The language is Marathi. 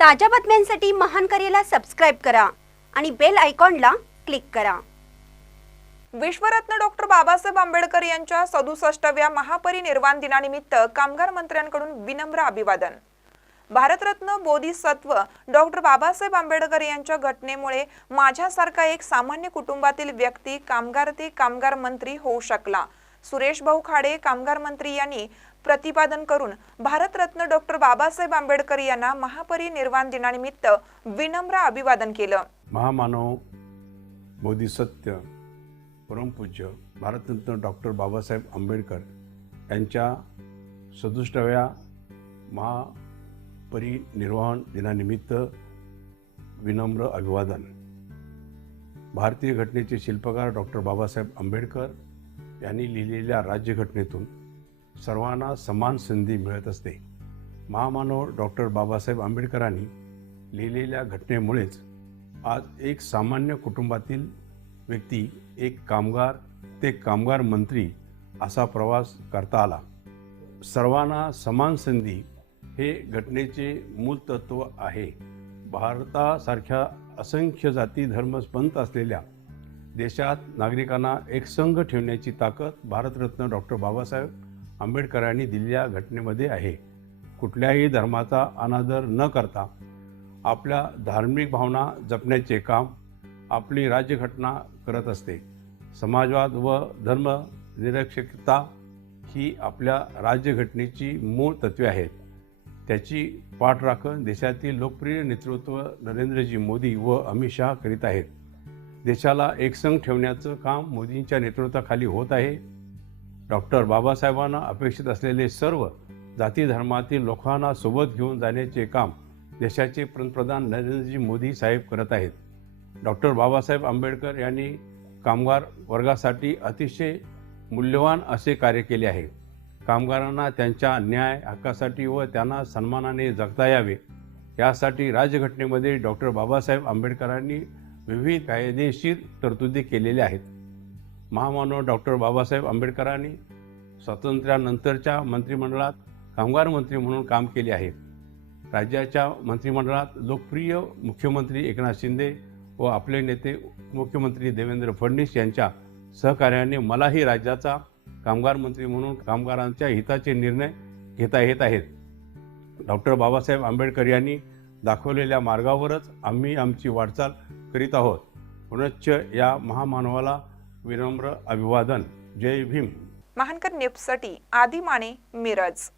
ताज्या बातम्यांसाठी महान करेला सबस्क्राईब करा आणि बेल आयकॉनला क्लिक करा. विश्वरत्न डॉक्टर बाबासाहेब आंबेडकर यांच्या सदुसष्टव्या महापरिनिर्वाण दिनानिमित्त कामगार मंत्र्यांकडून विनम्र अभिवादन. भारतरत्न बोधिसत्व डॉक्टर बाबासाहेब आंबेडकर यांच्या घटनेमुळे माझ्यासारखा एक सामान्य कुटुंबातील व्यक्ती कामगार ते कामगार मंत्री होऊ शकला. सुरेश भाऊ खाडे कामगार मंत्री यांनी प्रतिपादन करून भारतरत्न डॉक्टर बाबासाहेब आंबेडकर यांना महापरिनिर्वाण दिनानिमित्त विनम्र अभिवादन केलं. महामानव बोधिसत्य परमपूज्य भारतरत्न डॉक्टर बाबासाहेब आंबेडकर यांच्या सदुष्टव्या महापरिनिर्वाण दिनानिमित्त विनम्र अभिवादन. भारतीय घटनेचे शिल्पकार डॉक्टर बाबासाहेब आंबेडकर यांनी लिहिलेल्या राज्यघटनेतून सर्वांना समान संधी मिळत असते. महामानव डॉक्टर बाबासाहेब आंबेडकरांनी लिहिलेल्या घटनेमुळेच आज एक सामान्य कुटुंबातील व्यक्ती एक कामगार ते कामगार मंत्री असा प्रवास करता आला. सर्वांना समान संधी हे घटनेचे मूल तत्व आहे. भारतासारख्या असंख्य जाती धर्म पंथ असलेल्या देशात नागरिकांना एकसंघ ठेवण्याची ताकद भारतरत्न डॉक्टर बाबासाहेब आंबेडकरांनी दिलेल्या घटनेमध्ये आहे. कुठल्याही धर्माचा अनादर न करता आपल्या धार्मिक भावना जपण्याचे काम आपली राज्यघटना करत असते. समाजवाद व धर्मनिरक्षकता ही आपल्या राज्यघटनेची मूळ तत्वे आहेत. त्याची पाठराखण देशातील लोकप्रिय नेतृत्व नरेंद्रजी मोदी व अमित शहा करीत आहेत. देशाला एकसंघ ठेवण्याचं काम मोदींच्या नेतृत्वाखाली होत आहे. डॉक्टर बाबासाहेबांना अपेक्षित असलेले सर्व जाती धर्मातील लोकांना सोबत घेऊन जाण्याचे काम देशाचे पंतप्रधान नरेंद्रजी मोदी साहेब करत आहेत. डॉक्टर बाबासाहेब आंबेडकर यांनी कामगार वर्गासाठी अतिशय मूल्यवान असे कार्य केले आहे. कामगारांना त्यांच्या न्याय हक्कासाठी व त्यांना सन्मानाने जगता यावे यासाठी राज्यघटनेमध्ये डॉक्टर बाबासाहेब आंबेडकरांनी विविध कायदेशीर तरतुदी केलेल्या आहेत. महामानव डॉक्टर बाबासाहेब आंबेडकरांनी स्वातंत्र्यानंतरच्या मंत्रिमंडळात कामगार मंत्री म्हणून काम केले आहे. राज्याच्या मंत्रिमंडळात लोकप्रिय मुख्यमंत्री एकनाथ शिंदे व आपले नेते मुख्यमंत्री देवेंद्र फडणवीस यांच्या सहकार्याने मलाही राज्याचा कामगार मंत्री म्हणून कामगारांच्या हिताचे निर्णय घेता येत आहेत. डॉक्टर बाबासाहेब आंबेडकर यांनी दाखवलेल्या मार्गावरच आम्ही आमची वाटचाल करीत आहोत. पुनश्च या महामानवाला विनम्र अभिवादन. जय भीम. महानकर न्यूजसाठी आदी माने मिरज.